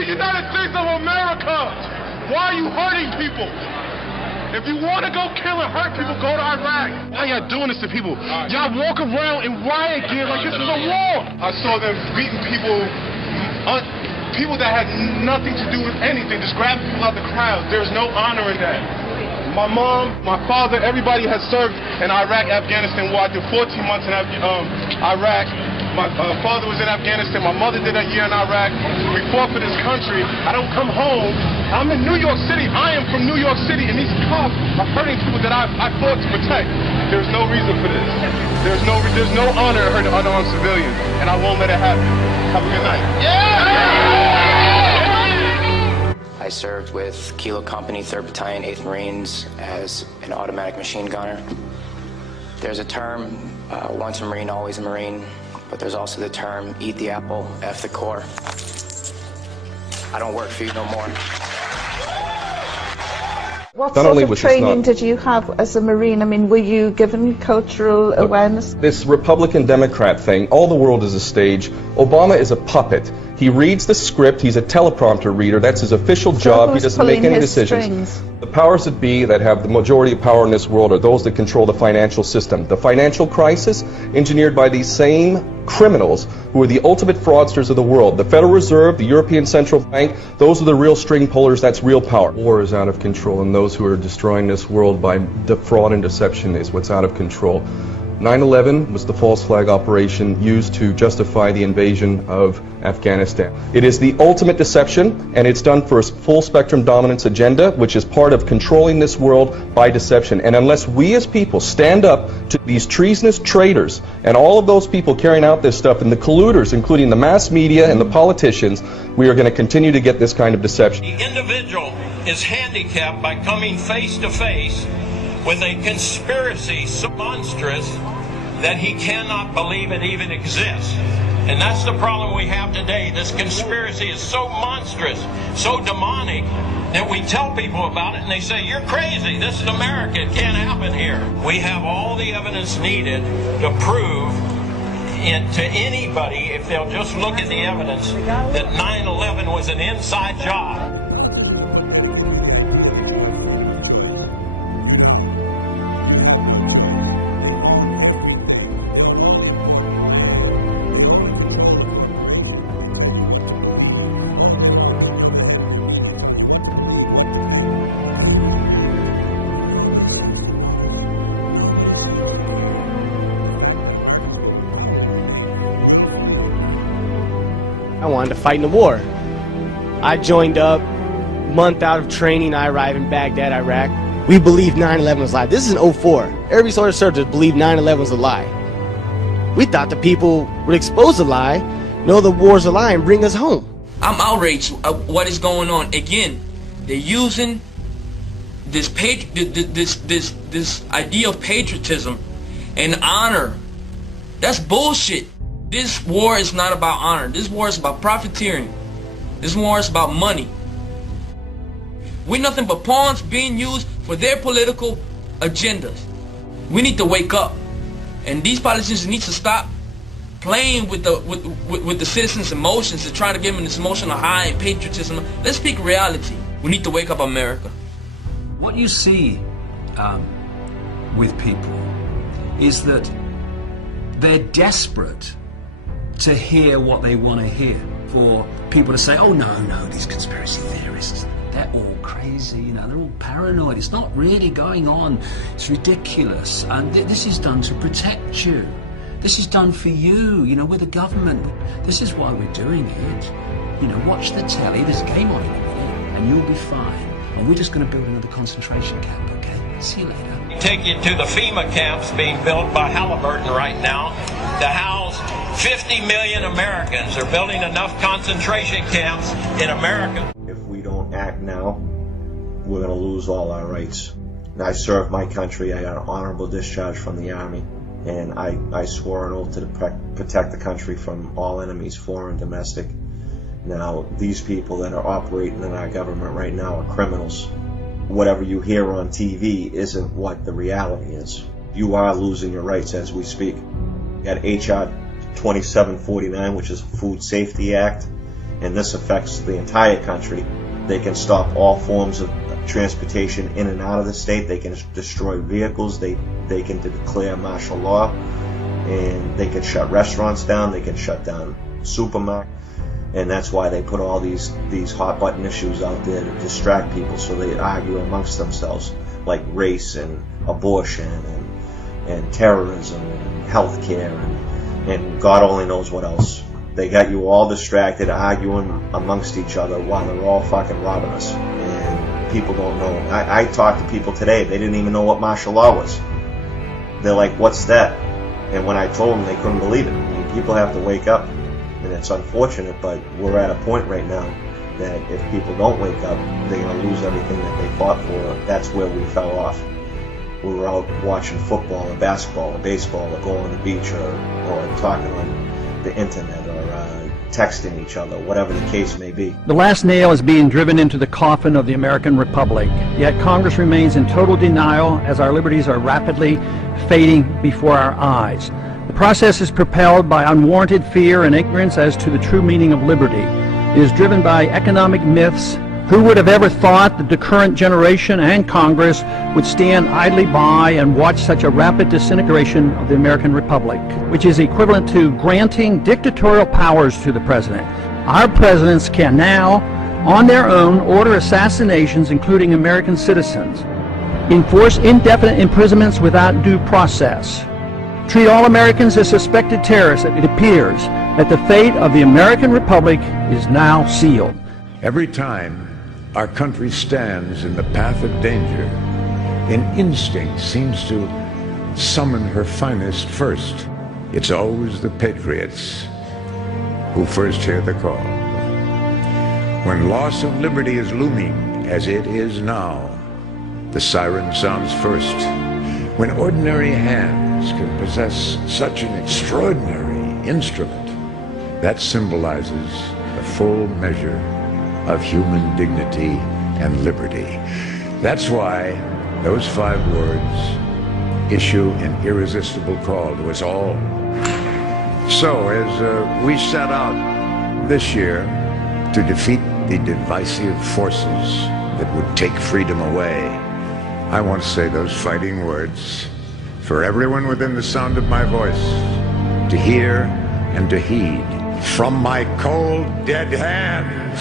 the United States of America. Why are you hurting people? If you want to go kill and hurt people, go to Iraq. Why y'all doing this to people? Y'all walk around in riot gear like this is a war. I saw them beating people, people that had nothing to do with anything, just grabbing people out the crowd. There's no honor in that. My mom, my father, everybody has served in Iraq, Afghanistan. Well, I did 14 months in Iraq. My father was in Afghanistan. My mother did a year in Iraq. We fought for this country. I don't come home. I'm in New York City. I am from New York City, and these cops are hurting people that I fought to protect. There's no reason for this. There's no honor in hurting unarmed civilians, and I won't let it happen. Have a good night. I served with Kilo Company, 3rd Battalion, 8th Marines as an automatic machine gunner. There's a term, once a Marine, always a Marine. But there's also the term, eat the apple, F the core. I don't work for you no more. What sort of training did you have as a Marine? I mean, were you given cultural awareness? This Republican-Democrat thing, all the world is a stage. Obama is a puppet. He reads the script, he's a teleprompter reader, that's his official job, he doesn't make any decisions. Strings? The powers that be that have the majority of power in this world are those that control the financial system. The financial crisis engineered by these same criminals who are the ultimate fraudsters of the world. The Federal Reserve, the European Central Bank, those are the real string pullers, that's real power. War is out of control, and those who are destroying this world by fraud and deception is what's out of control. 9/11 was the false flag operation used to justify the invasion of Afghanistan. It is the ultimate deception, and it's done for a full spectrum dominance agenda, which is part of controlling this world by deception. And unless we as people stand up to these treasonous traitors and all of those people carrying out this stuff and the colluders, including the mass media and the politicians, we are going to continue to get this kind of deception. The individual is handicapped by coming face to face with a conspiracy so monstrous that he cannot believe it even exists. And that's the problem we have today. This conspiracy is so monstrous, so demonic, that we tell people about it and they say, you're crazy, this is America, it can't happen here. We have all the evidence needed to prove to anybody, if they'll just look at the evidence, that 9/11 was an inside job. I wanted to fight in the war. I joined up, month out of training, I arrived in Baghdad, Iraq. We believed 9/11 was a lie. This is in 2004. Every soldier served believed 9/11 was a lie. We thought the people would expose the lie, know the war's a lie, and bring us home. I'm outraged at what is going on. Again, they're using this idea of patriotism and honor. That's bullshit. This war is not about honor. This war is about profiteering. This war is about money. We're nothing but pawns being used for their political agendas. We need to wake up, and these politicians need to stop playing with the citizens' emotions and trying to give them this emotional high and patriotism. Let's speak reality. We need to wake up America. What you see with people is that they're desperate to hear what they want to hear. For people to say, oh no, these conspiracy theorists, they're all crazy, you know, they're all paranoid. It's not really going on. It's ridiculous. And this is done to protect you. This is done for you. You know, we're the government. This is why we're doing it. You know, watch the telly. There's a game on in a minute, and you'll be fine. And we're just going to build another concentration camp, okay? See you later. Take you to the FEMA camps being built by Halliburton right now to house 50 million Americans. They're building enough concentration camps in America. If we don't act now, we're going to lose all our rights. And I served my country. I got an honorable discharge from the Army. And I swore an oath to protect the country from all enemies, foreign, domestic. Now, these people that are operating in our government right now are criminals. Whatever you hear on TV isn't what the reality is. You are losing your rights as we speak. You got H.R. 2749, which is a Food Safety Act. and this affects the entire country. They can stop all forms of transportation in and out of the state. They can destroy vehicles. They can declare martial law, and they can shut restaurants down. They can shut down supermarkets. And that's why they put all these hot button issues out there to distract people, so they argue amongst themselves, like race and abortion and terrorism and healthcare and God only knows what else. They got you all distracted, arguing amongst each other while they're all fucking robbing us. And people don't know. I talked to people today, they didn't even know what martial law was. They're like, what's that? And when I told them, they couldn't believe it. I mean, people have to wake up. And it's unfortunate, but we're at a point right now that if people don't wake up, they're going to lose everything that they fought for. That's where we fell off. We were out watching football or basketball or baseball or going on the beach or talking on the internet or texting each other, whatever the case may be. The last nail is being driven into the coffin of the American Republic, yet Congress remains in total denial as our liberties are rapidly fading before our eyes. The process is propelled by unwarranted fear and ignorance as to the true meaning of liberty. It is driven by economic myths. Who would have ever thought that the current generation and Congress would stand idly by and watch such a rapid disintegration of the American Republic, which is equivalent to granting dictatorial powers to the president. Our presidents can now, on their own, order assassinations, including American citizens, enforce indefinite imprisonments without due process, treat all Americans as suspected terrorists. It appears that the fate of the American Republic is now sealed. Every time our country stands in the path of danger, an instinct seems to summon her finest first. It's always the patriots who first hear the call. When loss of liberty is looming, as it is now, the siren sounds first. When ordinary hands can possess such an extraordinary instrument, that symbolizes the full measure of human dignity and liberty. That's why those 5 words issue an irresistible call to us all. So as we set out this year to defeat the divisive forces that would take freedom away, I want to say those fighting words for everyone within the sound of my voice to hear and to heed. From my cold, dead hands,